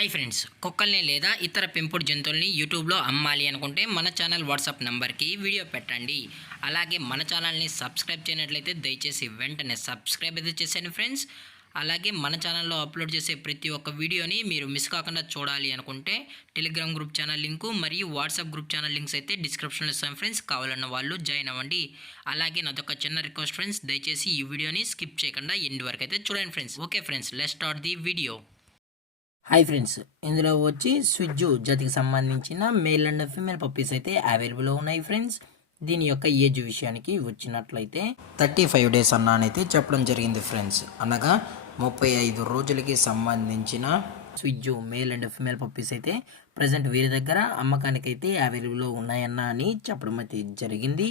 Hi friends, కుక్కల్ని లేదా ఇతర పెంపుడు జంతువుల్ని యూట్యూబ్లో అమ్మాలి అనుకుంటే మన ఛానల్ వాట్సాప్ నెంబర్కి వీడియో పెట్టండి. అలాగే మన ఛానల్ని సబ్స్క్రైబ్ చేయనట్లయితే దయచేసి వెంటనే సబ్స్క్రైబ్ అయితే చేసేయండి ఫ్రెండ్స్. అలాగే మన ఛానల్లో అప్లోడ్ చేసే ప్రతి ఒక్క వీడియోని మీరు మిస్ కాకుండా చూడాలి అనుకుంటే టెలిగ్రామ్ గ్రూప్ ఛానల్ లింకు మరియు వాట్సాప్ గ్రూప్ ఛానల్ లింక్స్ అయితే డిస్క్రిప్షన్లో ఇస్తాం ఫ్రెండ్స్. కావాలన్న వాళ్ళు జాయిన్ అవ్వండి. అలాగే నాదొక చిన్న రిక్వెస్ట్ ఫ్రెండ్స్, దయచేసి ఈ వీడియోని స్కిప్ చేయకుండా ఎండ్ వరకు అయితే చూడండి friends. Okay friends, let's start the video. Hi friends, ఇందులో వచ్చి స్విజ్జు జాతికి సంబంధించిన మేల్ అండ్ ఫీమేల్ పప్పీస్ అయితే అవైలబుల్లో ఉన్నాయి ఫ్రెండ్స్. దీని యొక్క ఏజ్ విషయానికి వచ్చినట్లయితే 35 డేస్ అన్నానైతే చెప్పడం జరిగింది ఫ్రెండ్స్. అనగా 35 రోజులకి సంబంధించిన స్విజ్జు మేల్ అండ్ ఫీమేల్ పప్పీస్ అయితే ప్రజెంట్ వీరి దగ్గర అమ్మకానికి అయితే అవైలబుల్లో ఉన్నాయన్న అని చెప్పడం అయితే జరిగింది.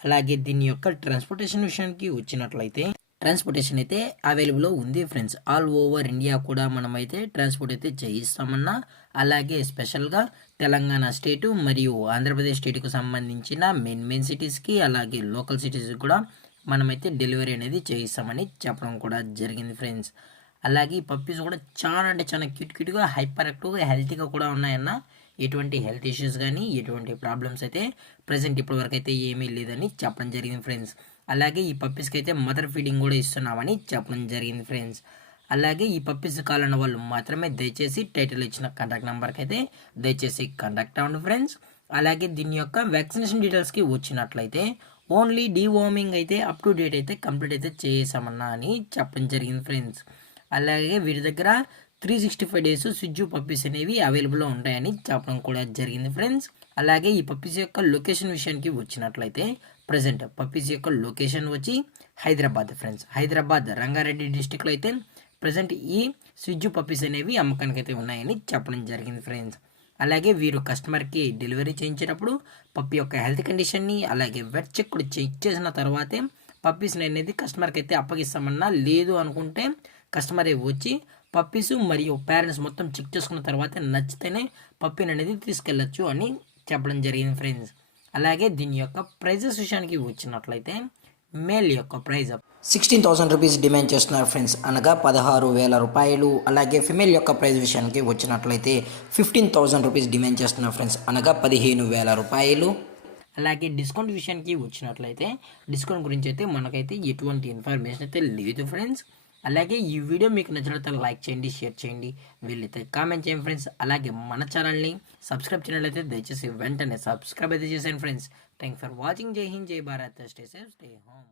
అలాగే దీని యొక్క ట్రాన్స్పోర్టేషన్ విషయానికి వచ్చినట్లయితే ట్రాన్స్పోర్టేషన్ అయితే అవైలబుల్లో ఉంది ఫ్రెండ్స్. ఆల్ ఓవర్ ఇండియా కూడా మనమైతే ట్రాన్స్పోర్ట్ అయితే చేయిస్తామన్నా. అలాగే స్పెషల్గా తెలంగాణ స్టేటు మరియు ఆంధ్రప్రదేశ్ స్టేట్కు సంబంధించిన మెయిన్ సిటీస్కి అలాగే లోకల్ సిటీస్కి కూడా మనమైతే డెలివరీ అనేది చేయిస్తామని చెప్పడం కూడా జరిగింది ఫ్రెండ్స్. అలాగే ఈ పప్పీస్ కూడా చాలా అంటే చాలా క్యూట్గా హైపర్ యాక్టివ్గా హెల్తీగా కూడా ఉన్నాయన్న. ఎటువంటి హెల్త్ ఇష్యూస్ కానీ ఎటువంటి ప్రాబ్లమ్స్ అయితే ప్రజెంట్ ఇప్పటివరకు అయితే ఏమీ లేదని చెప్పడం జరిగింది ఫ్రెండ్స్. అలాగే ఈ పప్పీస్కి అయితే మదర్ ఫీడింగ్ కూడా ఇస్తున్నామని చెప్పడం జరిగింది ఫ్రెండ్స్. అలాగే ఈ పప్పీస్ కావాలన్న వాళ్ళు మాత్రమే దయచేసి టైటిల్ ఇచ్చిన కాంటాక్ట్ నెంబర్కి అయితే దయచేసి కాంటాక్ట్ అవ్వండి ఫ్రెండ్స్. అలాగే దీని యొక్క వ్యాక్సినేషన్ డీటెయిల్స్కి వచ్చినట్లయితే ఓన్లీ డీవార్మింగ్ అయితే అప్ టు డేట్ అయితే కంప్లీట్ అయితే చేసామన్నా అని చెప్పడం జరిగింది ఫ్రెండ్స్. అలాగే వీరి దగ్గర 365 డేస్ స్విజ్జు పప్పీస్ అనేవి అవైలబుల్లో ఉంటాయని చెప్పడం కూడా జరిగింది ఫ్రెండ్స్. అలాగే ఈ పప్పీస్ యొక్క లొకేషన్ విషయానికి వచ్చినట్లయితే ప్రజెంట్ పప్పీస్ యొక్క లొకేషన్ వచ్చి హైదరాబాద్ ఫ్రెండ్స్. హైదరాబాద్ రంగారెడ్డి డిస్టిక్లో అయితే ప్రజెంట్ ఈ స్విజ్జు పప్పీస్ అనేవి అమ్మకానికి అయితే ఉన్నాయని చెప్పడం జరిగింది ఫ్రెండ్స్. అలాగే వీరు కస్టమర్కి డెలివరీ చేయించేటప్పుడు పప్పి యొక్క హెల్త్ కండిషన్ని అలాగే వెట్ చెక్ కూడా చెక్ చేసిన తర్వాతే పప్పీస్ని అనేది కస్టమర్కి అయితే అప్పగిస్తామన్నా. లేదు అనుకుంటే కస్టమరే వచ్చి పప్పీస్ మరియు పేరెంట్స్ మొత్తం చెక్ చేసుకున్న తర్వాత నచ్చితేనే పప్పీని అనేది తీసుకెళ్ళచ్చు అని చెప్పడం జరిగింది ఫ్రెండ్స్. అలాగే దీని యొక్క ప్రైజెస్ విషయానికి వచ్చినట్లయితే మేల్ యొక్క ప్రైజ్ 16,000 రూపీస్ డిమాండ్ చేస్తున్నారు ఫ్రెండ్స్, అనగా 16,000 రూపాయలు. అలాగే ఫిమేల్ యొక్క ప్రైజ్ విషయానికి వచ్చినట్లయితే 15,000 రూపీస్ డిమాండ్ చేస్తున్నారు ఫ్రెండ్స్, అనగా 15,000 రూపాయలు. అలాగే డిస్కౌంట్ విషయానికి వచ్చినట్లయితే డిస్కౌంట్ గురించి అయితే మనకైతే ఎటువంటి ఇన్ఫర్మేషన్ అయితే లేదు ఫ్రెండ్స్. అలాగే ఈ వీడియో మీకు నచ్చినట్లయితే లైక్ చేయండి, షేర్ చేయండి, వీళ్ళైతే కామెంట్ చేయండి ఫ్రెండ్స్. అలాగే మన ఛానల్ని సబ్స్క్రైబ్ చేయనట్లయితే దయచేసి వెంటనే సబ్స్క్రైబ్ అయితే చేసేయండి ఫ్రెండ్స్. Thank for watching. జై హింద్, జై Bharat, stay safe, stay home.